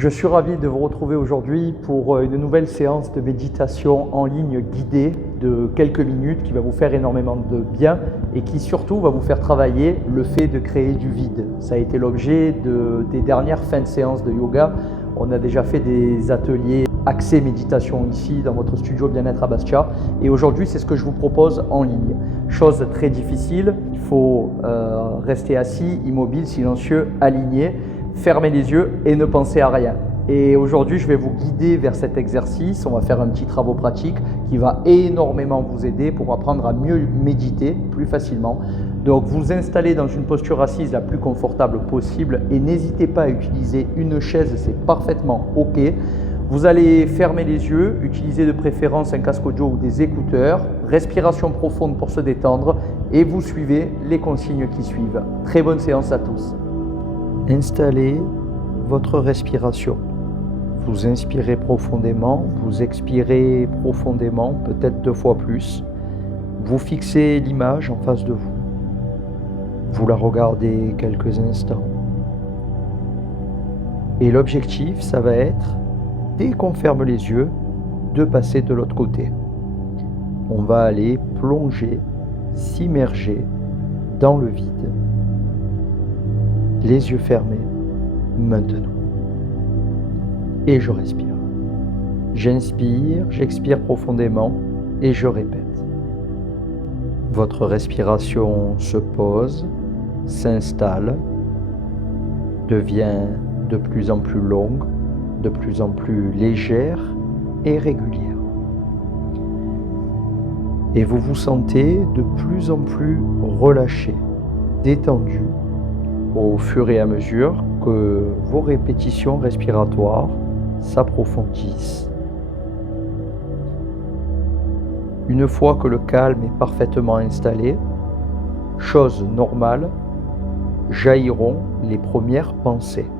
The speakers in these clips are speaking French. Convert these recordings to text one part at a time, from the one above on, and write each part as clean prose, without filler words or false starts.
Je suis ravi de vous retrouver aujourd'hui pour une nouvelle séance de méditation en ligne guidée de quelques minutes qui va vous faire énormément de bien et qui surtout va vous faire travailler le fait de créer du vide. Ça a été l'objet des dernières fins de séance de yoga. On a déjà fait des ateliers axés méditation ici dans votre studio Bien-être à Bastia et aujourd'hui c'est ce que je vous propose en ligne. Chose très difficile, il faut rester assis, immobile, silencieux, aligné, fermer les yeux et ne penser à rien. Et aujourd'hui, je vais vous guider vers cet exercice. On va faire un petit travail pratique qui va énormément vous aider pour apprendre à mieux méditer plus facilement. Donc, vous installez dans une posture assise la plus confortable possible et n'hésitez pas à utiliser une chaise, c'est parfaitement OK. Vous allez fermer les yeux, utiliser de préférence un casque audio ou des écouteurs, respiration profonde pour se détendre et vous suivez les consignes qui suivent. Très bonne séance à tous. Installez votre respiration. Vous inspirez profondément, vous expirez profondément, peut-être 2 fois plus. Vous fixez l'image en face de vous. Vous la regardez quelques instants. Et l'objectif, ça va être, dès qu'on ferme les yeux, de passer de l'autre côté. On va aller plonger, s'immerger dans le vide. Les yeux fermés, maintenant. Et je respire. J'inspire, j'expire profondément et je répète. Votre respiration se pose, s'installe, devient de plus en plus longue, de plus en plus légère et régulière. Et vous vous sentez de plus en plus relâché, détendu, au fur et à mesure que vos répétitions respiratoires s'approfondissent. Une fois que le calme est parfaitement installé, chose normale, jailliront les premières pensées.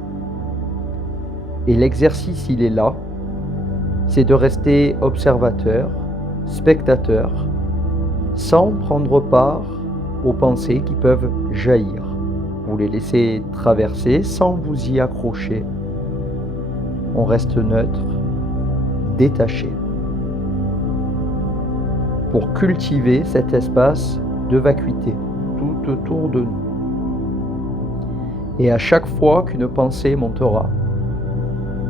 Et l'exercice, il est là, c'est de rester observateur, spectateur, sans prendre part aux pensées qui peuvent jaillir. Vous les laissez traverser sans vous y accrocher. On reste neutre, détaché. Pour cultiver cet espace de vacuité tout autour de nous. Et à chaque fois qu'une pensée montera,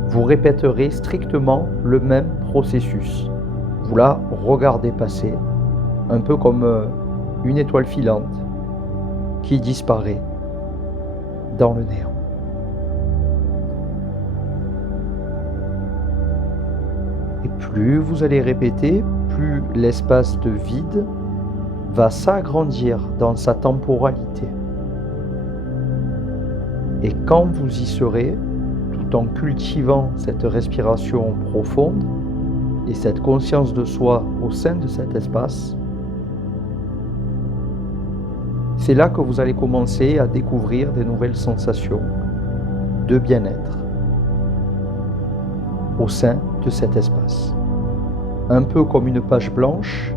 vous répéterez strictement le même processus. Vous la regardez passer, un peu comme une étoile filante qui disparaît dans le néant. Et plus vous allez répéter, plus l'espace de vide va s'agrandir dans sa temporalité. Et quand vous y serez, tout en cultivant cette respiration profonde et cette conscience de soi au sein de cet espace, c'est là que vous allez commencer à découvrir des nouvelles sensations de bien-être au sein de cet espace. Un peu comme une page blanche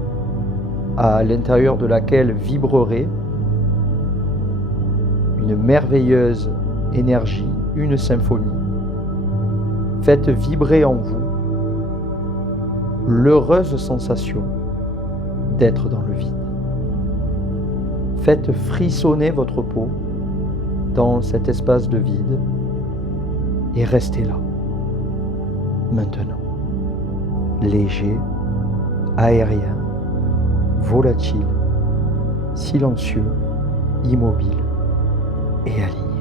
à l'intérieur de laquelle vibrerait une merveilleuse énergie, une symphonie. Faites vibrer en vous l'heureuse sensation d'être dans le vide. Faites frissonner votre peau dans cet espace de vide et restez là, maintenant. Léger, aérien, volatile, silencieux, immobile et aligné.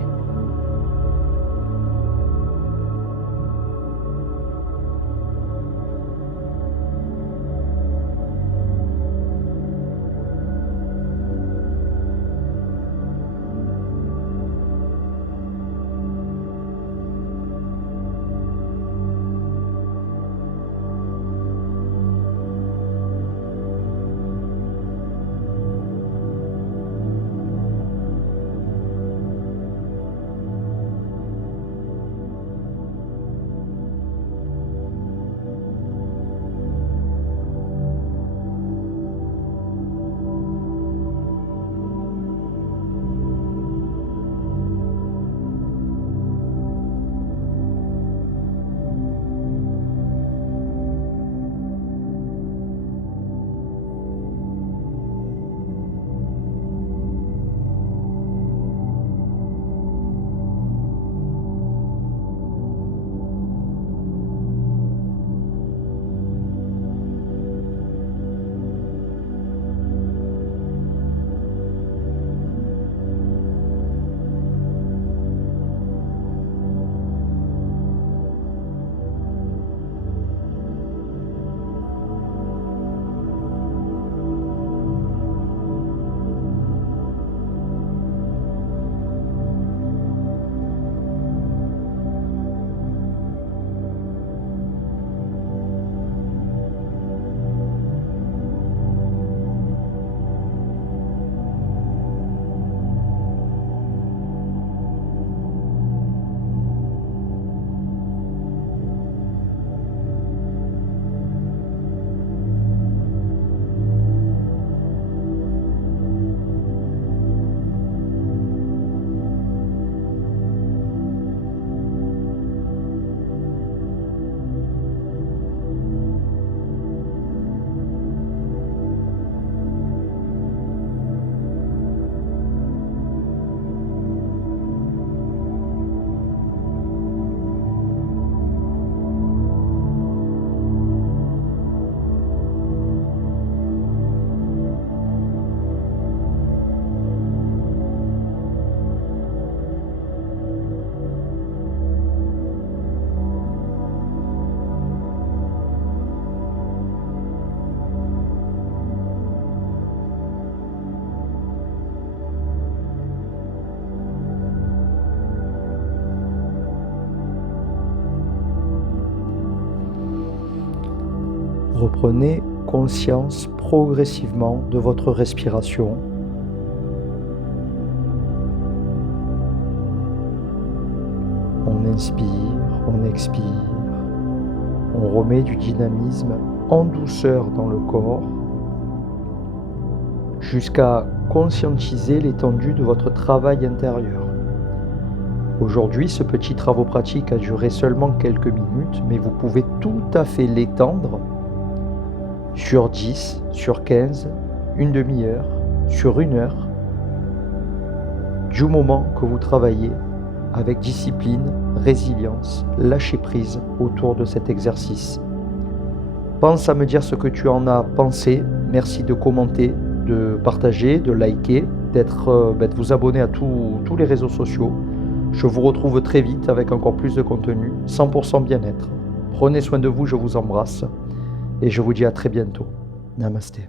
Reprenez conscience progressivement de votre respiration. On inspire, on expire, on remet du dynamisme en douceur dans le corps jusqu'à conscientiser l'étendue de votre travail intérieur. Aujourd'hui, ce petit travail pratique a duré seulement quelques minutes, mais vous pouvez tout à fait l'étendre sur 10, sur 15, une demi-heure, sur une heure, du moment que vous travaillez avec discipline, résilience, lâcher prise autour de cet exercice. Pense à me dire ce que tu en as pensé. Merci de commenter, de partager, de liker, de vous abonner à tous les réseaux sociaux. Je vous retrouve très vite avec encore plus de contenu, 100% bien-être. Prenez soin de vous, je vous embrasse et je vous dis à très bientôt. Namasté.